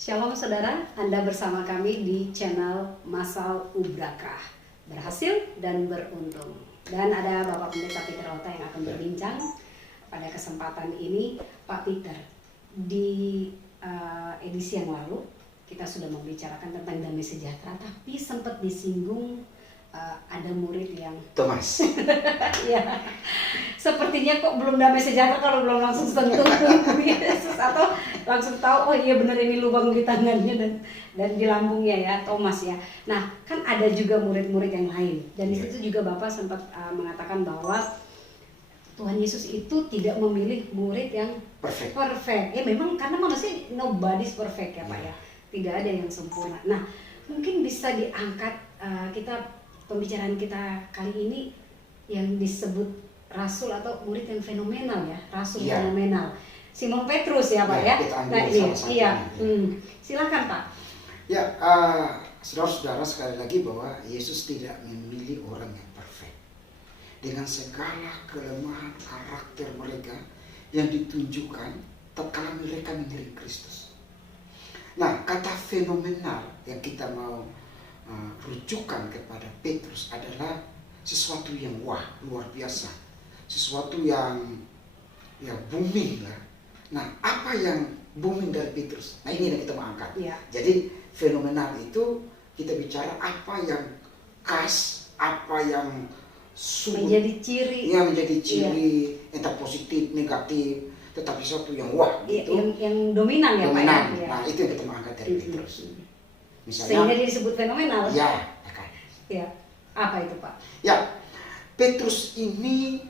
Shalom saudara, Anda bersama kami di channel Masal Ubrakah. Berhasil dan beruntung. Dan ada Bapak Pendeta Peter Ota yang akan berbincang pada kesempatan ini. Pak Peter, di edisi yang lalu kita sudah membicarakan tentang damai sejahtera, tapi sempat disinggung ada murid yang Thomas. ya, sepertinya kok belum damai sejahtera kalau belum langsung sentuh Yesus atau langsung tahu oh iya benar ini lubang di tangannya dan di lambungnya ya, Thomas ya. Nah kan ada juga murid-murid yang lain dan di situ juga Bapak sempat mengatakan bahwa Tuhan Yesus itu tidak memilih murid yang perfect. Ya memang karena manusia nobody's perfect ya Pak ya, tidak ada yang sempurna. Nah mungkin bisa diangkat kita pembicaraan kita kali ini yang disebut rasul atau murid yang fenomenal ya, rasul fenomenal. Simon Petrus ya Pak ya. Nah ini silakan Pak. Ya, saudara-saudara sekali lagi bahwa Yesus tidak memilih orang yang perfect. Dengan segala kelemahan karakter mereka yang ditunjukkan tatkala mereka mengiring Kristus. Nah, kata fenomenal yang kita mau rujukan kepada Petrus adalah sesuatu yang wah, luar biasa, sesuatu yang booming lah. Nah, apa yang booming dari Petrus? Nah, ini yang kita mau angkat. Ya. Jadi fenomenal itu kita bicara apa yang khas, apa yang menjadi ciri. Ya, menjadi ciri, entah positif, negatif, tetapi sesuatu yang wah gitu. Yang dominan ya Pak ya. Nah, itu yang kita mau angkat dari Petrus. Misalnya, sehingga dia disebut fenomenal. Ya, kan. Ya, apa itu Pak? Ya, Petrus ini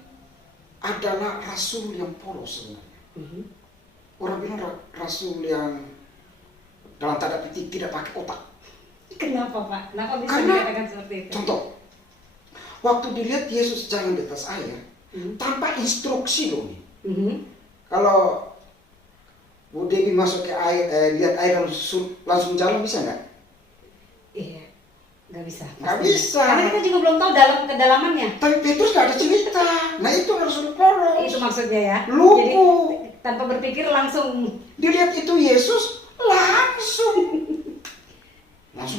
adalah rasul yang polos sebenarnya. Orang bilang rasul yang dalam tanda petik tidak pakai otak. Kenapa Pak? Kenapa bisa Karena, dikatakan seperti itu? Contoh, waktu dilihat Yesus jalan di atas air, tanpa instruksi loh nih. Kalau Bu Dewi masuk ke air, lihat air langsung jalan bisa nggak? Iya, nggak bisa. Nggak bisa. Karena kita juga belum tahu kedalamannya. Tapi Petrus nggak ada cerita. Nah itu rasul polos. Itu maksudnya ya. Lugu. Jadi tanpa berpikir langsung dilihat itu Yesus langsung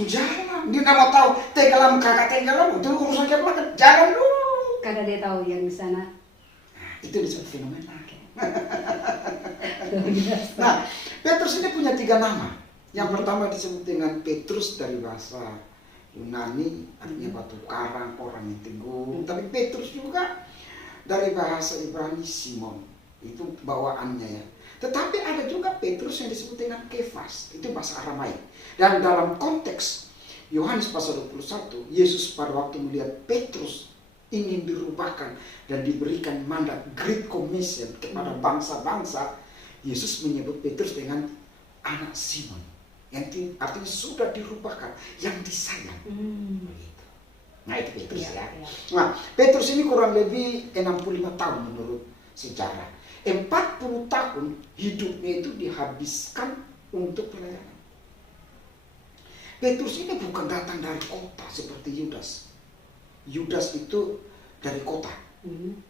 jalan. Dia nggak mau tahu tenggelam kagak tenggelam, itu urusan dia belakang. Jalan dulu. Karena dia tahu yang di sana. Nah, itu disebut fenomena. Nah, Petrus ini punya 3 nama. Yang pertama disebut dengan Petrus dari bahasa Yunani, artinya batu karang, orang yang teguh. Tapi Petrus juga dari bahasa Ibrani Simon, itu bawaannya ya. Tetapi ada juga Petrus yang disebut dengan Kefas, itu bahasa Aramaik. Dan dalam konteks Yohanes pasal 21, Yesus pada waktu melihat Petrus ingin dirubahkan dan diberikan mandat Great Commission kepada bangsa-bangsa, Yesus menyebut Petrus dengan anak Simon, yang artinya sudah dirubahkan, yang disayang. Begitu. Nah itu Petrus ya. Nah Petrus ini kurang lebih 65 tahun menurut sejarah. 40 tahun hidupnya itu dihabiskan untuk pelayanan. Petrus ini bukan datang dari kota seperti Yudas. Yudas itu dari kota.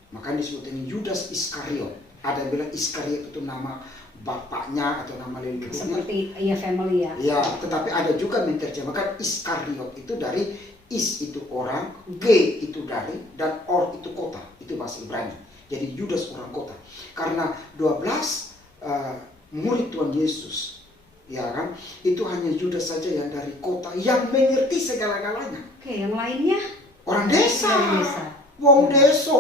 Makanya disebut dengan Yudas Iskariot. Ada yang bilang Iskariot itu nama bapaknya atau nama leluhurnya. Seperti family ya. Ya, tetapi ada juga menerjemahkan Iskariot itu dari is itu orang, G itu dari, dan or itu kota. Itu bahasa Ibrani. Jadi Yudas orang kota. Karena 12 murid Tuhan Yesus, ya kan? Itu hanya Yudas saja yang dari kota yang mengerti segala-galanya. Oke, yang lainnya orang desa. Wong desa.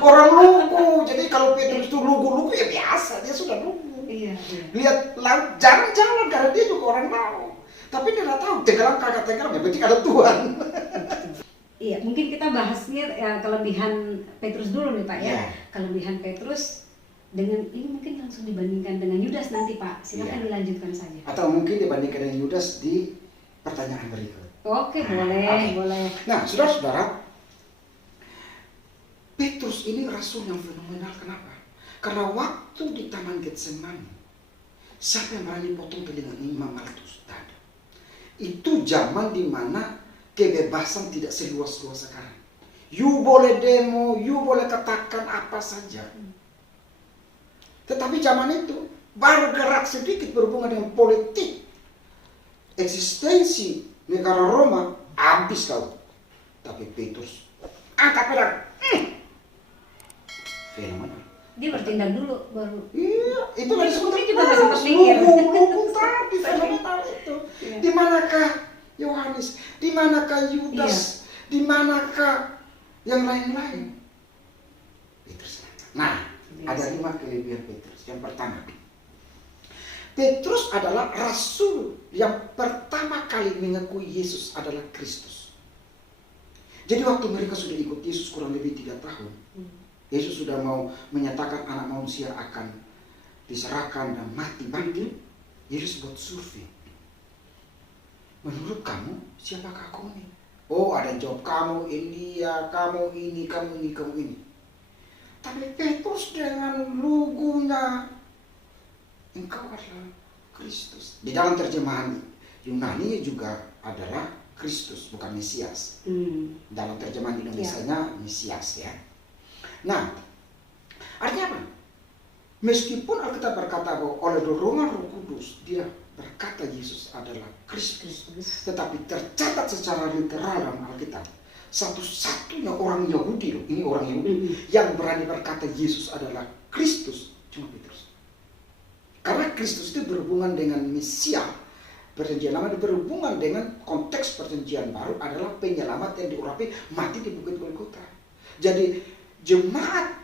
Orang lugu. Jadi kalau Petrus itu lugu-lugu ya biasa, dia sudah lugu. Iya. Lihat laut jalan-jalan karena dia juga orang laut. Tapi dia nggak tahu tenggelam kagak tenggelam, yang penting ada Tuhan. Iya, mungkin kita bahasnya kelebihan Petrus dulu nih Pak ya. Kelebihan Petrus dengan ini mungkin langsung dibandingkan dengan Yudas nanti Pak. Silakan dilanjutkan saja. Atau mungkin dibandingkan dengan Yudas di pertanyaan berikut. Oke, boleh. Nah, saudara-saudara, Petrus ini rasul yang fenomenal. Kenapa? Karena waktu di Taman Getsemani, siapa yang berani potong telinga Imam Malkus? Tidak ada. Itu zaman di mana kebebasan tidak seluas-luas sekarang. You boleh demo, you boleh katakan apa saja. Tetapi zaman itu baru gerak sedikit berhubungan dengan politik, eksistensi negara Roma, habis kau. Tapi Petrus angkat pedang, fenomenal. Dia bertindak dulu baru. Iya, itu dari Mungkin kita nggak sempat mikir. lugu tadi fenomenal itu. Iya. Di manakah Yohanes? Di manakah Yudas? Di manakah yang lain-lain? Petrus. Nah, ada 5 kelebihan Petrus. Yang pertama, Petrus adalah rasul yang pertama kali mengakui Yesus adalah Kristus. Jadi waktu mereka sudah ikut Yesus kurang lebih 3 tahun, Yesus sudah mau menyatakan anak manusia akan diserahkan dan mati bangkit. Yesus buat survei. Menurut kamu siapakah aku ini? Oh, ada yang jawab kamu Elia, kamu ini, kamu ini, kamu ini. Tapi Petrus dengan lugunya, engkau adalah Kristus. Di dalam terjemahan Yunani juga adalah Kristus, bukan Mesias. Dalam terjemahan Indonesianya Mesias ya. Nah, artinya apa? Meskipun Alkitab berkata bahwa oleh dorongan Roh Kudus dia berkata Yesus adalah Kristus, tetapi tercatat secara literal dalam Alkitab satu-satunya orang Yahudi loh, ini orang Yahudi yang berani berkata Yesus adalah Kristus cuma Petrus. Karena Kristus itu berhubungan dengan Mesias. Perjanjian Lama itu berhubungan dengan konteks perjanjian baru adalah penyelamat yang diurapi mati di bukit Golgota. Jadi jemaat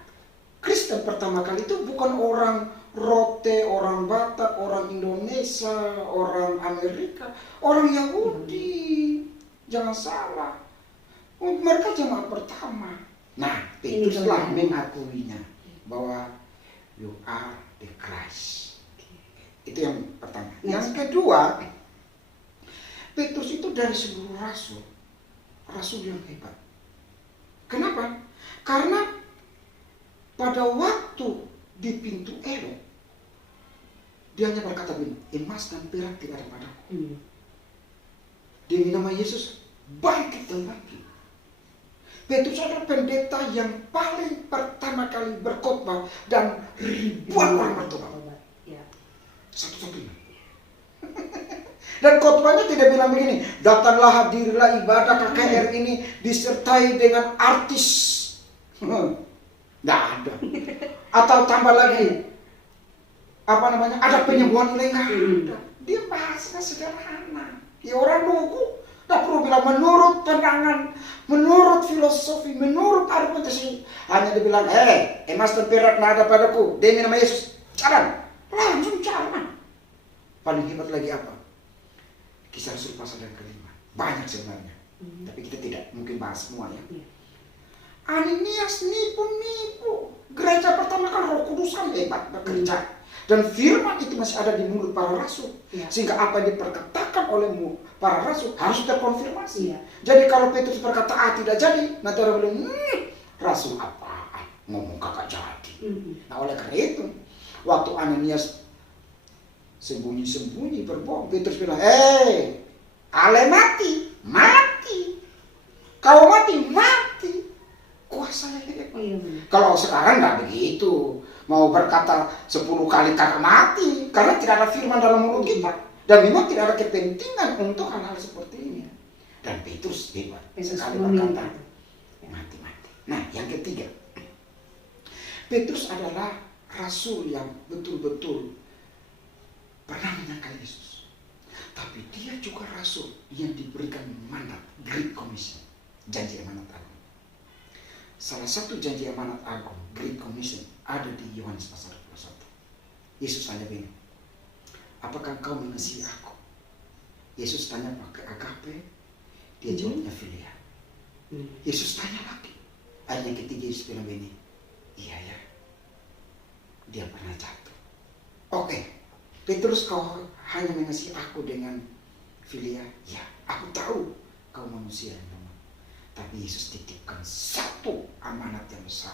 Kristen pertama kali itu bukan orang Rote, orang Batak, orang Indonesia, orang Amerika, orang Yahudi. Jangan salah. Mereka jemaat pertama. Nah, Petruslah mengakuinya bahwa you are the Christ. Itu yang pertama. Yang kedua, Petrus itu dari seluruh rasul yang hebat. Kenapa? Karena pada waktu di pintu Elok, dia hanya berkata begini, emas dan perak tidak ada padaku. Demi nama Yesus, bangkit dan bangkit. Petrus adalah pendeta yang paling pertama kali berkhotbah dan ribuan orang bertobat. Satu-satunya. Dan khotbahnya tidak bilang begini, datanglah hadirlah ibadah KKR ini disertai dengan artis. Nggak ada. Atau tambah lagi, ada penyembuhan ilegal. Dia bahasanya sederhana. Ya orang lugu, tak perlu bilang menurut pandangan, menurut filosofi, menurut argumentasi. Hanya dibilang, emas dan perak nggak ada padaku, demi nama Yesus, jalan. Langsung jalan. Paling hebat lagi apa? Kisah Rasul pasal yang kelima. Banyak sebenarnya. Tapi kita tidak mungkin bahas semua ya. Ananias nipu. Gereja pertama kan Roh Kudus kan hebat bekerja. Dan firman itu masih ada di mulut para rasul. Sehingga apa yang diperkatakan oleh para rasul harus terkonfirmasi. Jadi kalau Petrus berkata A tidak jadi, nanti orang bilang, rasul apaan? Ngomong kakak jadi. Nah oleh karena itu, waktu Ananias sembunyi berbohong, Petrus bilang, ale mati. Kau mati. Kuasa hebat. Kalau sekarang nggak begitu. Mau berkata 10 kali kakak mati. Karena tidak ada firman dalam mulut kita. Dan memang tidak ada kepentingan untuk hal-hal seperti ini. Dan Petrus hebat. Sekali berkata, mati. Nah, yang ketiga. Petrus adalah rasul yang betul-betul pernah menyangkal Yesus. Tapi dia juga rasul yang diberikan mandat, Great Commission, janji amanat agung. Salah satu janji amanat agung, Great Commission, ada di Yohanes pasal 21. Yesus tanya begini, apakah kau mengasihi aku? Yesus tanya pakai agape, dia jawabnya filia. Yesus tanya lagi, ayat yang ketiga Yesus bilang begini, iya ya, dia pernah jatuh. Oke. Petrus, kau hanya mengasihi aku dengan filia. Ya, aku tahu kau manusia yang lemah. Tapi Yesus titipkan satu amanat yang besar,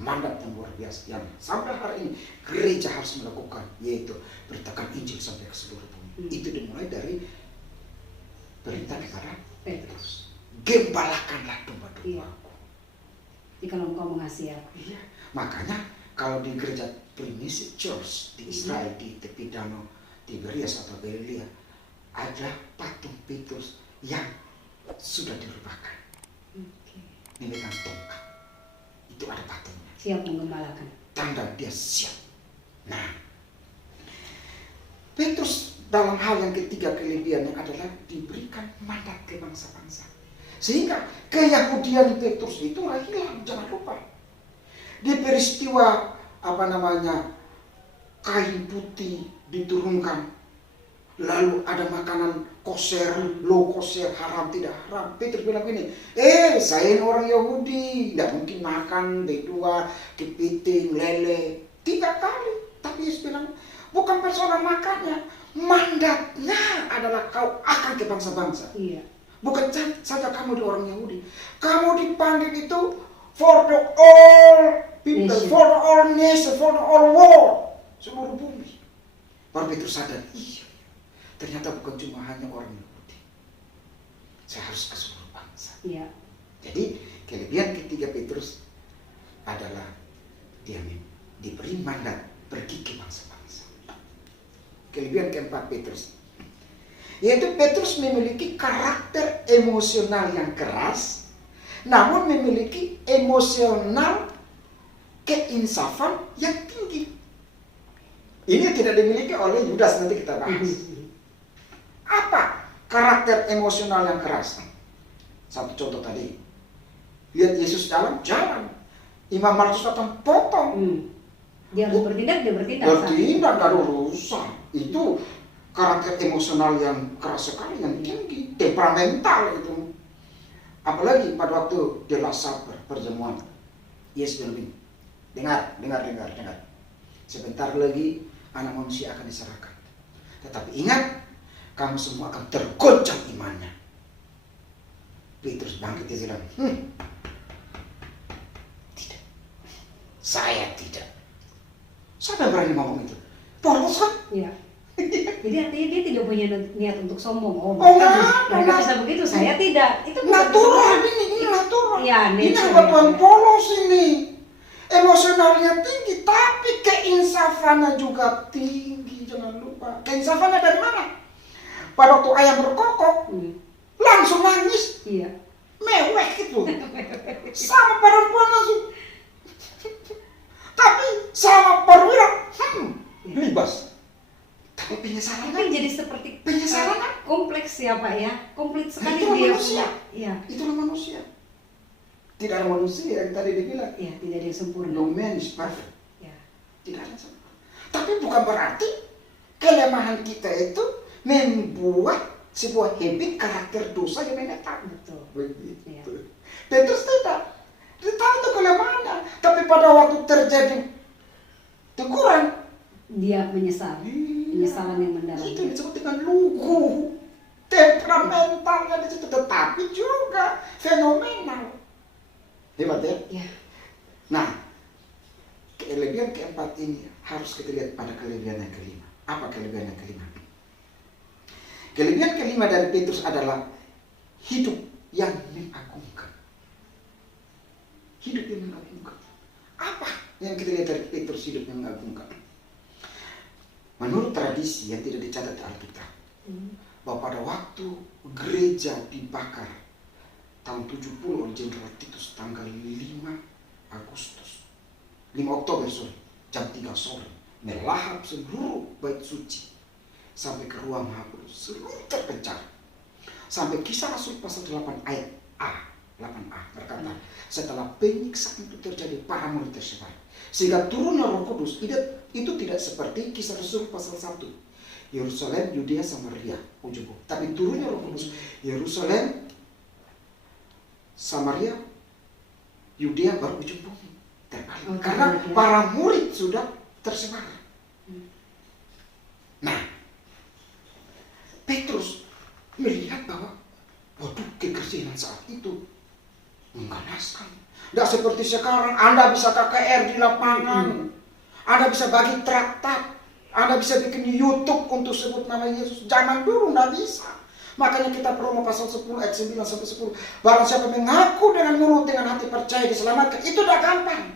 mandat yang luar biasa yang sampai hari ini gereja harus melakukan, yaitu beritakan Injil sampai ke seluruh bumi. Itu dimulai dari perintah kepada Petrus. Gembalakanlah domba-dombaku. Jika engkau mengasihi aku. Iya. Makanya kalau di gereja primitive church di Israel di tepi danau Tiberias atau Galilea ada patung Petrus yang sudah dirubahkan. Memegang tongkat. Itu ada patungnya. Siap menggembalakan. Tanda dia siap. Nah, Petrus dalam hal yang ketiga kelebihannya adalah diberikan mandat ke bangsa-bangsa. Sehingga keyahudian Petrus itu hilang, jangan lupa. Di peristiwa kain putih diturunkan, lalu ada makanan kosher, low kosher, haram tidak haram. Petrus bilang gini, saya ini orang Yahudi, tidak mungkin makan berdua, kepiting, lele. 3 kali. Tapi Yesus bilang, bukan persoalan makannya, mandatnya adalah kau akan ke bangsa-bangsa. Iya. Bukan saja kamu di orang Yahudi, kamu dipanggil itu for the all people, Nation. for the all nation, for the all world, seluruh bumi. Baru Petrus sadar, iya, ternyata bukan cuma hanya orang Yahudi, saya harus ke seluruh bangsa. Iya. Jadi kelebihan ketiga Petrus adalah dia diberi mandat pergi ke bangsa-bangsa. Kelebihan keempat Petrus, yaitu Petrus memiliki karakter emosional yang keras, namun memiliki emosional keinsafan yang tinggi. Ini tidak dimiliki oleh Yudas, nanti kita bahas. Apa karakter emosional yang keras? Satu contoh tadi, lihat Yesus jalan, Imam Markus datang potong. Dia harus bertindak, dia bertindak. Bertindak, gak ada urusan. Itu karakter emosional yang keras sekali, yang tinggi, temperamental itu. Apalagi pada waktu di Last Supper, perjamuan, Yesus bilang, dengar. Sebentar lagi anak manusia akan diserahkan. Tetapi ingat, kamu semua akan tergoncang imannya. Petrus bangkit, dia bilang, tidak, saya tidak. Siapa yang berani ngomong itu? Paulus kan? Iya. Jadi artinya dia tidak punya niat untuk sombong. Enggak. Bisa begitu, saya tidak. Itu Natural ini natural. Iya, ini nature, kebutuhan ya. polos ini. Emosionalnya tinggi, tapi keinsafannya juga tinggi. Jangan lupa. Keinsafannya dari mana? Pada waktu ayam berkokok, langsung nangis. Iya. Mewek gitu. Sama perempuan langsung. Tapi sama perwira, libas. Tapi penyesalan Tapi jadi seperti penyesalan kan? kompleks ya Pak ya. Kompleks sekali Itulah dia. manusia. Iya. Itulah manusia. Tidak ada manusia yang tadi dibilang. Iya, tidak ada yang sempurna. No man is perfect. Ya. Tidak ada yang sempurna. Tapi bukan berarti kelemahan kita itu membuat sebuah habit karakter dosa yang menetap. Betul. Begitu. Iya. Petrus tidak. Dia tahu itu kelemahannya. Tapi pada waktu terjadi teguran, Dia menyesal. Penyesalan yang mendalam. itu disebut dengan lugu. Temperamentalnya di situ, tetapi juga fenomenal. Hebat ya? Ya. Nah, kelebihan keempat ini harus kita lihat pada kelebihan yang kelima. Apa kelebihan yang kelima? Kelebihan kelima dari Petrus adalah hidup yang mengagumkan. Hidup yang mengagumkan. Apa yang kita lihat dari Petrus hidup yang mengagumkan? Menurut tradisi yang tidak dicatat di Alkitab, bahwa pada waktu gereja dibakar tahun 70 oleh Jenderal Titus tanggal 5 Agustus, 5 Oktober jam 3 sore, melahap seluruh bait suci sampai ke ruang Maha Kudus, seluruh terpencar. Sampai Kisah Rasul pasal 8 ayat 8a berkata, setelah penyiksaan itu terjadi, para murid tersebar, sehingga turunnya Roh Kudus. Itu tidak seperti Kisah Rasul pasal 1, Yerusalem, Yudea, Samaria, ujung. Tapi turunnya Roh Kudus, Yerusalem, Samaria, Yudea, baru ujung bumi. Terbalik. Karena para murid sudah tersebar. Nah, Petrus melihat bahwa waduh, kekersinan saat itu mengganaskan. Tidak seperti sekarang, Anda bisa KKR di lapangan, Anda bisa bagi traktat, Anda bisa bikin YouTube untuk sebut nama Yesus. Zaman dulu tidak bisa. Makanya kita Roma pasal 10 ayat 9 sampai 10. Barang siapa mengaku dengan mulut, dengan hati percaya diselamatkan, itu tidak gampang.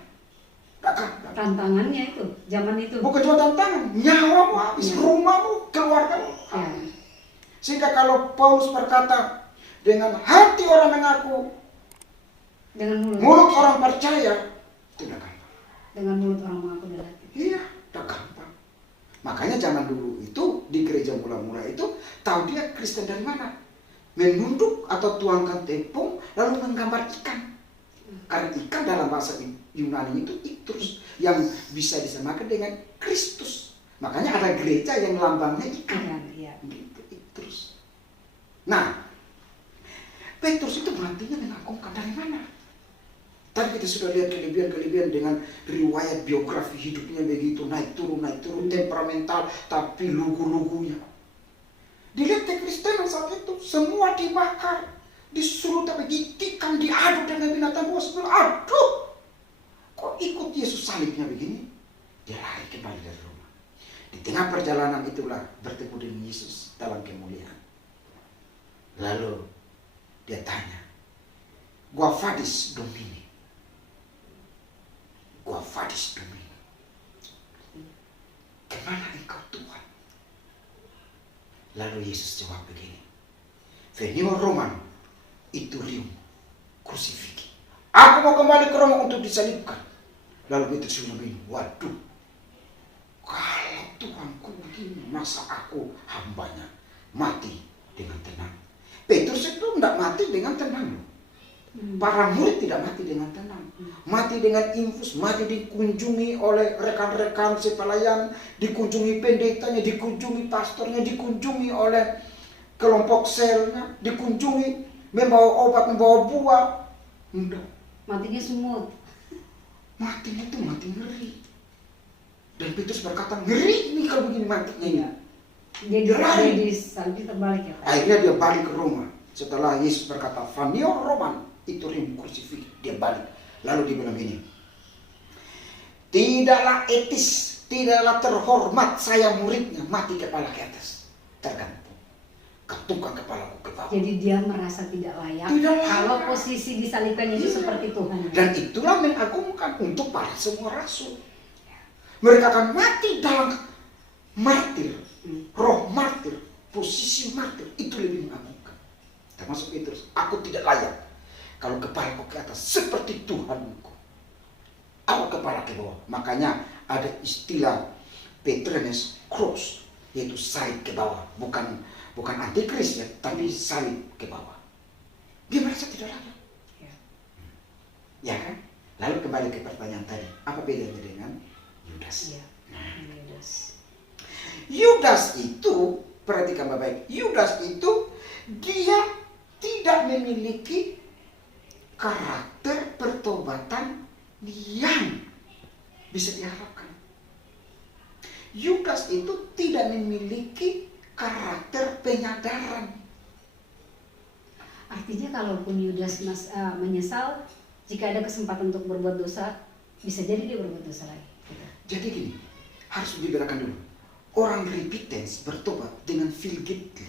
Tidak gampang. Tantangannya itu, zaman itu. Bukan cuma tantangan, nyawamu habis, rumahmu, keluargamu Ya. habis. Sehingga kalau Paulus berkata, dengan hati orang mengaku, Dengan mulut orang percaya, tidak gampang. Dengan mulut orang mengaku dan hati. Iya, tidak gampang. Makanya zaman dulu itu, di gereja mula-mula itu, tahu dia Kristen dari mana? Menunduk atau tuangkan tepung, lalu menggambar ikan. Karena ikan dalam bahasa Yunani itu iktros, yang bisa disamakan dengan Kristus. Makanya ada gereja yang lambangnya ikan. Iya. Gitu, iktros. Nah, Petrus itu berhentinya mengagungkan dari mana? Tadi kita sudah lihat kelebihan-kelebihan dengan riwayat biografi hidupnya begitu, naik turun, temperamental, tapi lugu-lugunya. Dilihat kekristenan saat itu, semua dibakar, disuruh tapi ditikam, diaduk dengan binatang buas. Aduh, kok ikut Yesus salibnya begini? Dia lari kembali dari rumah. Di tengah perjalanan itulah bertemu dengan Yesus dalam kemuliaan. Lalu dia tanya, "Gua vadis Domini." Gua vadis Domini. Kemana engkau Tuhan? Lalu Yesus jawab begini, "Venio Roman iturium crucifixi." Aku mau kembali ke Roma untuk disalibkan. Lalu Petrus bilang begini, "Waduh, kalau Tuhanku begini, masa aku hambanya mati dengan tenang?" Petrus itu tidak mati dengan tenang loh. Para murid tidak mati dengan tenang. Mati dengan infus, mati dikunjungi oleh rekan-rekan sepelayan, dikunjungi pendetanya, dikunjungi pastornya, dikunjungi oleh kelompok selnya, dikunjungi, membawa obat, membawa buah. Enggak. Matinya semut. Matinya itu mati ngeri. Dan Petrus berkata, ngeri ini kalau begini matinya ini. Dia disalib terbalik ya. Akhirnya dia balik ke Roma. Setelah Yesus berkata, "Venio Roman iturium crucifixi," dia balik. Lalu dia bilang gini, "Tidaklah etis, tidaklah terhormat saya muridnya mati kepala ke atas. Tergantung, ketukang kepalaku ke bawah." Jadi dia merasa tidak layak. Tidak layak. Kalau posisi disalibkan itu seperti Tuhan. Dan itulah mengagumkan untuk para semua rasul. Mereka akan mati dalam martir, roh martir, posisi martir. Itu lebih mengagumkan. Termasuk Petrus, "Aku tidak layak kalau kepalaku ke atas seperti Tuhanku. Aku kepala ke bawah." Makanya ada istilah Petrus cross, yaitu salib ke bawah. Bukan antikris ya, tapi salib ke bawah. Dia merasa tidak layak. Ya kan? Lalu kembali ke pertanyaan tadi, apa bedanya dengan Yudas? Iya. Yudas. Yudas itu, perhatikan baik-baik, Yudas itu dia tidak memiliki karakter pertobatan yang bisa diharapkan. Yudas itu tidak memiliki karakter penyadaran. Artinya kalaupun Yudas menyesal, jika ada kesempatan untuk berbuat dosa, bisa jadi dia berbuat dosa lagi. Gitu. Jadi gini, harus dibedakan dulu. Orang repentance bertobat dengan feel guilty.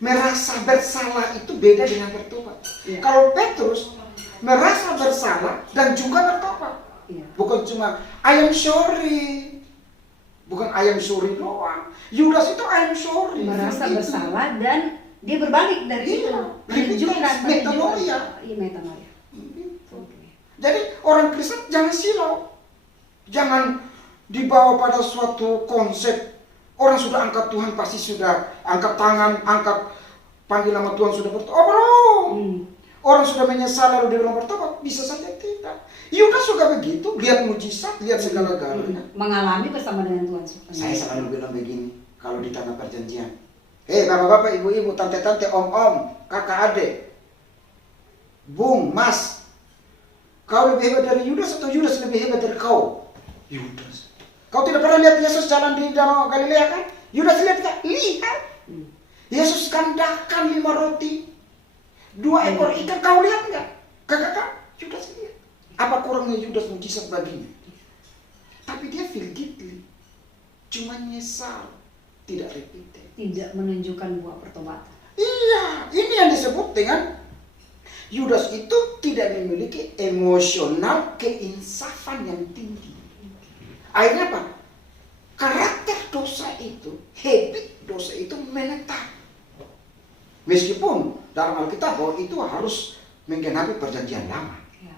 Merasa bersalah itu beda dengan bertobat. Iya. Kalau Petrus merasa bersalah dan juga bertobat. Iya. Bukan cuma I am sorry. Bukan I am sorry doang. Yudas itu I am sorry. Merasa Itu. bersalah dan dia berbalik dari itu. Iya. Menunjukkan Metanoia. Iya, metanoia. Gitu. Oke. Jadi orang Kristen jangan silau. Jangan dibawa pada suatu konsep. Orang sudah angkat Tuhan pasti sudah angkat tangan, angkat panggil nama Tuhan sudah bertobat. Oh belum. Orang sudah menyesal lalu dia bilang bertobat, bisa saja tidak. Yudas juga begitu, lihat mujizat, lihat segala-galanya. Mengalami bersama dengan Tuhan. Saya selalu bilang begini, kalau di tanah perjanjian. Hei bapak-bapak, ibu-ibu, tante-tante, om-om, kakak adik, bung, mas, kau lebih hebat dari Yudas atau Yudas lebih hebat dari kau? Yudas. Kau tidak pernah lihat Yesus jalan di Danau Galilea kan? Yudas lihat kan? Lihat. Yesus kandakan 5 roti, 2 ekor ikan. Kau lihat enggak? Kakak, Yudas lihat. Apa kurangnya Yudas mujizat baginya? Tapi dia feel guilty. Cuma nyesal, tidak repeat. Tidak menunjukkan buah pertobatan. Iya, ini yang disebut dengan Yudas itu tidak memiliki emosional keinsafan yang tinggi. Akhirnya apa? Karakter dosa itu, habit dosa itu menetap. Meskipun dalam Alkitab bahwa itu harus menggenapi perjanjian lama. Ya.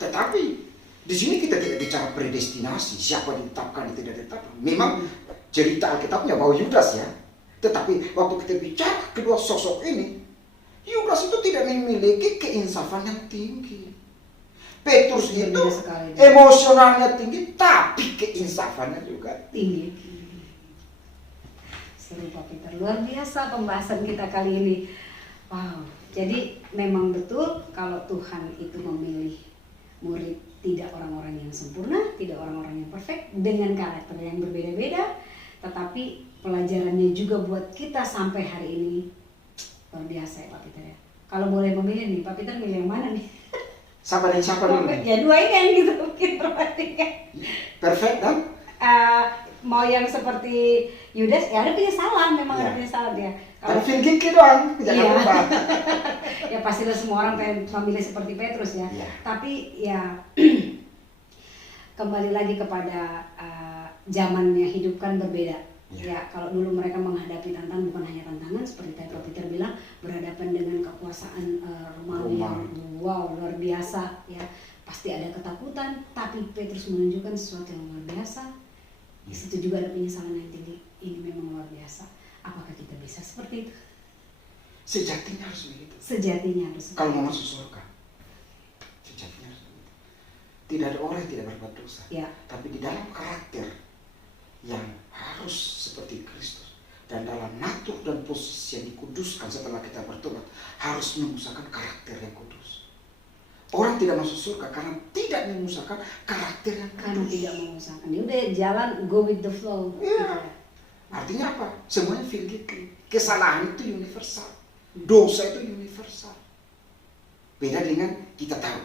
Tetapi di sini kita tidak bicara predestinasi, siapa ditetapkan tidak ditetapkan. Memang cerita Alkitabnya bahwa Yudas ya. Tetapi waktu kita bicara kedua sosok ini, Yudas itu tidak memiliki keinsafan yang tinggi. Petrus itu emosionalnya tinggi, tapi keinsafannya juga tinggi. Seru Pak Peter, luar biasa pembahasan kita kali ini. Wow, jadi memang betul kalau Tuhan itu memilih murid tidak orang-orang yang sempurna, tidak orang-orang yang perfect, dengan karakter yang berbeda-beda, tetapi pelajarannya juga buat kita sampai hari ini luar biasa ya Pak Peter ya. Kalau boleh memilih nih, Pak Peter milih yang mana nih? Siapa dan siapa dulu? Ya dua ini yang gitu mungkin perhatikan. Perfect kan? Mau yang seperti Yudas, ya ada penyesalan, memang Ya. ada penyesalan ya. Tapi Finky doang, jangan Iya. lupa. Ya pastilah semua orang pengen memilih seperti Petrus ya. Iya. Tapi ya kembali lagi kepada zamannya hidup kan berbeda. Iya. Ya kalau dulu mereka menghadapi tantangan, bukan hanya tantangan seperti tadi Pak Peter bilang, berhadapan dengan kekuasaan Romawi yang wow luar biasa ya. Pasti ada ketakutan, tapi Petrus menunjukkan sesuatu yang luar biasa. Di situ juga ada penyesalan yang tinggi. Ini memang luar biasa. Apakah kita bisa seperti itu? Sejatinya harus begitu. Sejatinya harus. Kalau mau masuk surga, sejatinya harus begitu. Tidak ada orang yang tidak berbuat dosa. Ya. Tapi di dalam karakter yang harus seperti Kristus, dan dalam natur dan posisi yang dikuduskan setelah kita bertobat, harus mengusahakan karakter yang kudus. Orang tidak masuk surga karena tidak mengusahakan karakter yang Karena kudus. tidak mengusahakan. Dia udah jalan go with the flow. Iya. Artinya apa? Semuanya figuratif. Kesalahan itu universal. Dosa itu universal. Beda dengan kita tahu.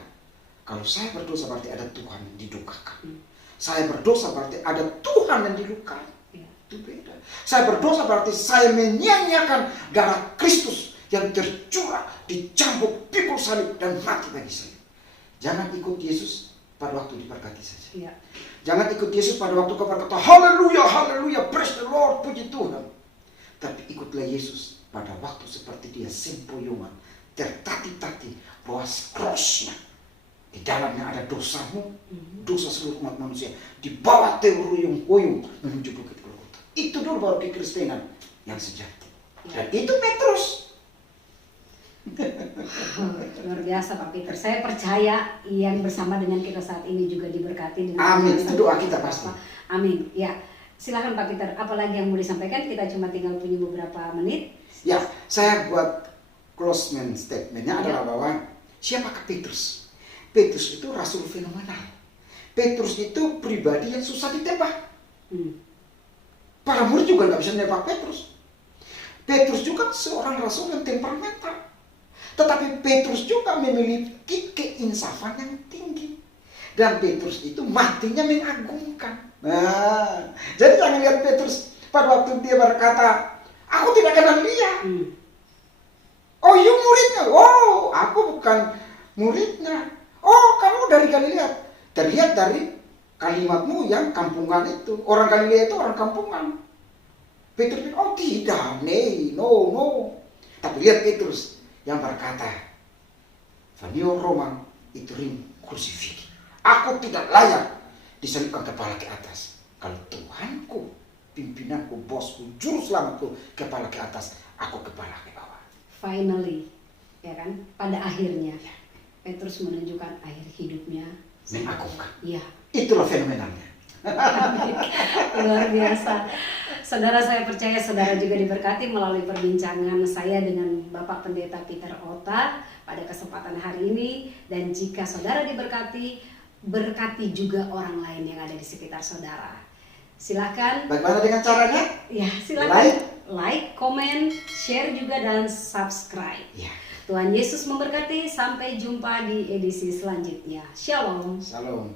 Kalau saya berdosa berarti ada Tuhan yang didukakan. Saya berdosa berarti ada Tuhan yang dilukai. Ya. Itu beda. Saya berdosa berarti saya menyia-nyiakan darah Kristus yang tercurah, dicambuk, pikul salib dan mati bagi saya. Jangan ikut Yesus pada waktu diberkati saja. Ya. Jangan ikut Yesus pada waktu kau berkata haleluya, haleluya, praise the Lord, puji Tuhan. Tapi ikutlah Yesus pada waktu seperti dia sempoyongan, tertati-tati bahwa cross-nya di dalamnya ada dosamu, dosa seluruh umat manusia, dibawa terhuyung-huyung menuju bukit Golgota. Itu dulu baru kekristenan yang sejati. Dan itu Petrus. Luar biasa Pak Peter. Saya percaya yang bersama dengan kita saat ini juga diberkati dengan Amin. penjelasan Itu doa Bapak. kita pasti. Amin. Ya. Silakan Pak Peter. Apalagi yang mau disampaikan? Kita cuma tinggal punya beberapa menit. Ya, saya buat closing statementnya adalah bahwa siapakah Petrus? Petrus itu rasul fenomenal. Petrus itu pribadi yang susah ditembak. Para murid juga nggak bisa nembak Petrus. Petrus juga seorang rasul yang temperamental. Tetapi Petrus juga memiliki keinsafan yang tinggi. Dan Petrus itu matinya mengagumkan. Nah, jadi jangan lihat Petrus pada waktu dia berkata, aku tidak kenal dia. Oh, you muridnya? Oh, aku bukan muridnya. Oh, kamu dari Galilea. Terlihat dari kalimatmu yang kampungan itu. Orang Galilea itu orang kampungan. Petrus bilang, oh tidak, no. Tapi lihat Petrus yang berkata, Vanio Roman itu ring crucifix. Aku tidak layak diselipkan kepala ke atas. Kalau Tuhanku, pimpinanku, bosku, juru selamatku kepala ke atas, aku kepala ke bawah. Finally, ya kan? Pada akhirnya Petrus menunjukkan akhir hidupnya Mengagumkan. Iya. Itulah fenomenalnya. Luar biasa. Saudara, saya percaya saudara juga diberkati melalui perbincangan saya dengan Bapak Pendeta Peter Ota pada kesempatan hari ini. Dan jika saudara diberkati, berkati juga orang lain yang ada di sekitar saudara. Silakan. Bagaimana dengan caranya? Ya, silakan like, komen, share juga dan subscribe. Ya. Tuhan Yesus memberkati. Sampai jumpa di edisi selanjutnya. Shalom. Salam.